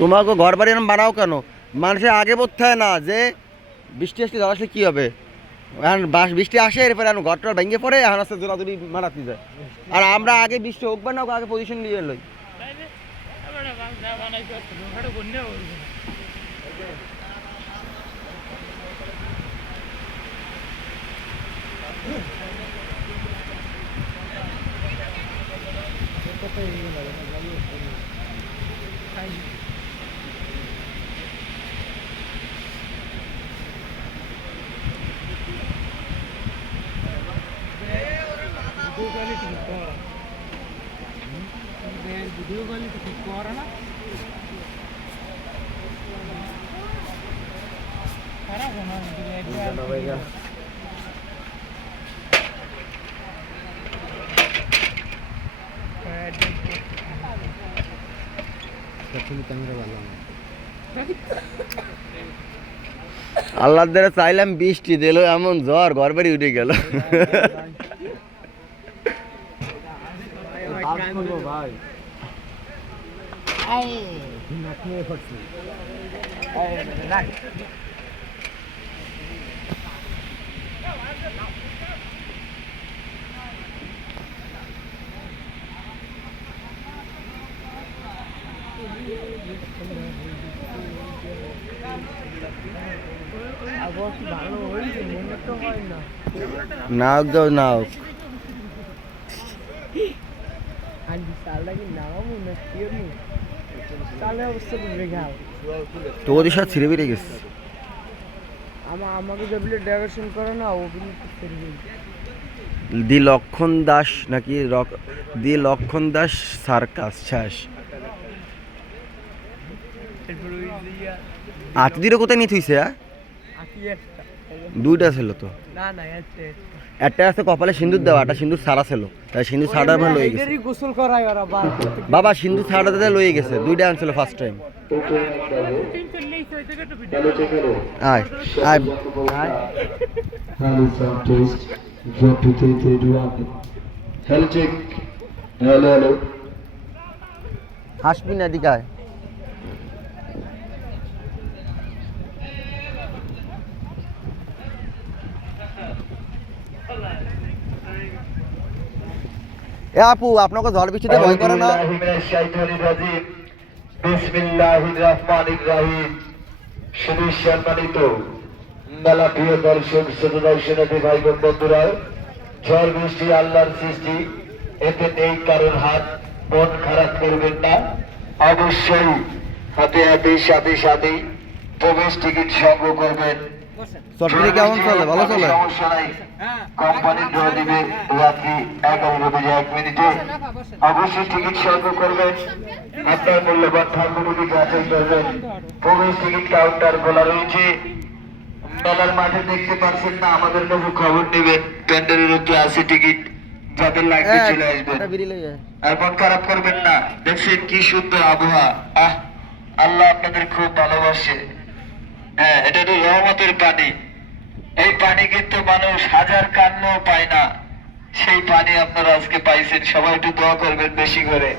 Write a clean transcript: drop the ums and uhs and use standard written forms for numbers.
তোমাকে ঘর বাড়ি এরকম বানাও কেন? মানুষের আগে বলতে হয় না যে বৃষ্টি আসলে জল আসলে কী হবে, এখন বৃষ্টি আসে এরপরে এখন ঘরটা ভেঙে পড়ে এখন আসতে দৌড়াদৌড়ি মারাতে যায়। আর আমরা আগে বৃষ্টি হোক বা না আগে পজিশন নিয়ে এলোই। আল্লাহ দ্বারা চাইলাম বৃষ্টি দিল, এমন জ্বর ঘর বাড়ি উঠে গেল। নাও যাও নাও, তো ওদের সাথে ছিঁড়ে বেরিয়ে গেছে। আমাকে যেগুলো ডেকোরেশন করে না ওগুলো দি লক্ষণ দাস নাকি দি লক্ষণ দাস সার্কাস শেষ। আতিদিরও কোথায় নিয়ে থুইছে? দুইটা ছিল তো, একটা আছে কপালে সিন্দুর দেওয়া, একটা সিন্দুর ছাড়া ছিল, তাই সিন্দুর ছাড়া লয়ে গেছে। বাবা সিন্দুর ছাড়া দিতে লয়ে গেছে, দুইটা আনছিল ফার্স্ট টাইম। আয় আয় হাসবি না দিকায়। এ আপু আপনাকে ঝড় বৃষ্টিতে ভয় করে না? বিসমিল্লাহির রহমানির রহিম। শুধু সম্মানিত মেলা প্রিয় দর্শক শ্রোতা দর্শনার্থী ভাই বোন বন্ধুরা, ঝড় বৃষ্টি আল্লাহর সৃষ্টি, এতে নেই কারোর হাত। মন খারাপ করবেন না, অবশ্যই হাতে হাতে সাথে সাথেই প্রবেশ টিকিট সংগ্রহ করবেন। কেমন চলে? ভালো চলে? সমস্যা নাই, কোম্পানি ড্র দিবে রাত্রি 11:01 অবশ্যই টিকিট সংগ্রহ করবেন। আপনার মূল্যবান ঠাকুরটি যাচাই করবেন। প্রবেশ টিকিট কাউন্টার খোলা রয়েছে। মেলার মাঠে দেখতে পারছেন না, আমাদের কাছে খবর নেবেন। প্যান্ডেলের উপরে আছে টিকিট, যাদের লাগবে চলে আসবেন। আর মন খারাপ করবেন না, দেখছেন কি সুন্দর আবহাওয়া। আল্লাহ আপনাদের খুব ভালোবাসে। হ্যাঁ, এটা তো রহমতের পানি। এই পানি কিন্তু মানুষ হাজার কান্নাও পায় না, সেই পানি আপনারা আজকে পাইছেন। সবাই একটু দোয়া করবেন বেশি করে।